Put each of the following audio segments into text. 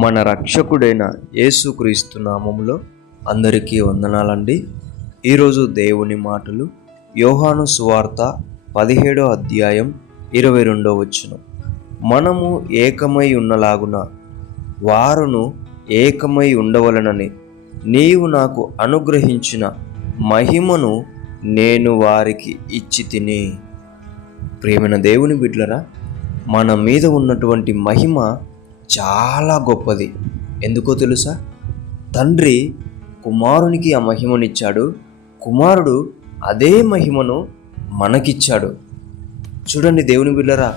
మన రక్షకుడైన యేసుక్రీస్తు నామములో అందరికీ వందనాలండి. ఈరోజు దేవుని మాటలు యోహాను సువార్త 17వ అధ్యాయం 22వ వచనం. మనము ఏకమై ఉన్నలాగున వారును ఏకమై ఉండవలనని నీవు నాకు అనుగ్రహించిన మహిమను నేను వారికి ఇచ్చి తిని. ప్రియమైన దేవుని బిడ్డలరా, మన మీద ఉన్నటువంటి మహిమ చాలా గొప్పది. ఎందుకో తెలుసా? తండ్రి కుమారునికి ఆ మహిమనిచ్చాడు, కుమారుడు అదే మహిమను మనకిచ్చాడు. చూడండి దేవుని బిడ్డలారా,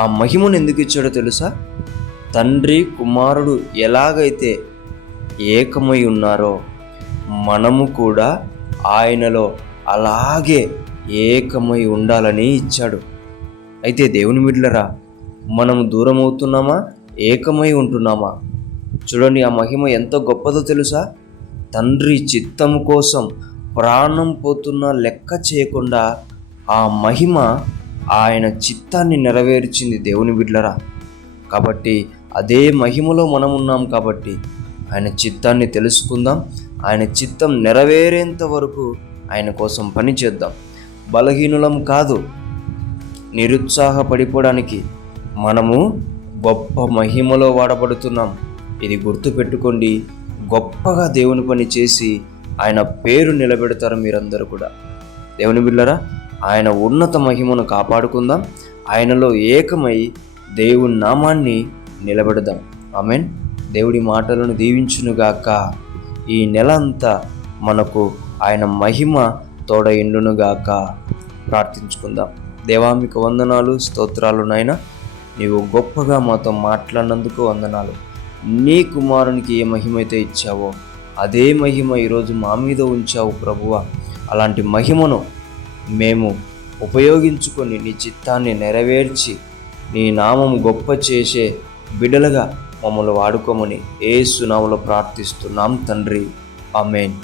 ఆ మహిమను ఎందుకు ఇచ్చాడో తెలుసా? తండ్రి కుమారుడు ఎలాగైతే ఏకమై ఉన్నారో మనము కూడా ఆయనలో అలాగే ఏకమై ఉండాలని ఇచ్చాడు. అయితే దేవుని బిడ్డలారా, మనము దూరం అవుతున్నామా, ఏకమై ఉంటున్నామా? చూడండి, ఆ మహిమ ఎంత గొప్పదో తెలుసా? తండ్రి చిత్తము కోసం ప్రాణం పోతున్నా లెక్క చేయకుండా ఆ మహిమ ఆయన చిత్తాన్ని నెరవేర్చింది దేవుని బిడ్డలారా. కాబట్టి అదే మహిమలో మనం ఉన్నాం. కాబట్టి ఆయన చిత్తాన్ని తెలుసుకుందాం. ఆయన చిత్తం నెరవేరేంత వరకు ఆయన కోసం పని చేద్దాం. బలహీనులం కాదు, నిరుత్సాహపడిపోవడానికి మనము గొప్ప మహిమలో వాడబడుతున్నాం. ఇది గుర్తుపెట్టుకోండి. గొప్పగా దేవుని పని చేసి ఆయన పేరు నిలబెడతారు మీరందరూ కూడా. దేవుని బిడ్డలారా, ఆయన ఉన్నత మహిమను కాపాడుకుందాం. ఆయనలో ఏకమై దేవుని నామాన్ని నిలబెడదాం. ఆమేన్. దేవుడి మాటలను దీవించునుగాక. ఈ నెల అంతా మనకు ఆయన మహిమ తోడయిండునుగాక. ప్రార్థించుకుందాం. దేవా, మీకు వందనాలు, స్తోత్రాలు నాయనా. నీవు గొప్పగా మాతో మాట్లాడినందుకు వందనాలు. నీ కుమారునికి ఏ మహిమ అయితే ఇచ్చావో అదే మహిమ ఈరోజు మా మీద ఉంచావు ప్రభువా. అలాంటి మహిమను మేము ఉపయోగించుకొని నీ చిత్తాన్ని నెరవేర్చి నీ నామం గొప్ప చేసే బిడ్డలుగా మమ్మల్ని వాడుకోమని యేసు నామములో ప్రార్థిస్తున్నాం తండ్రి. ఆమేన్.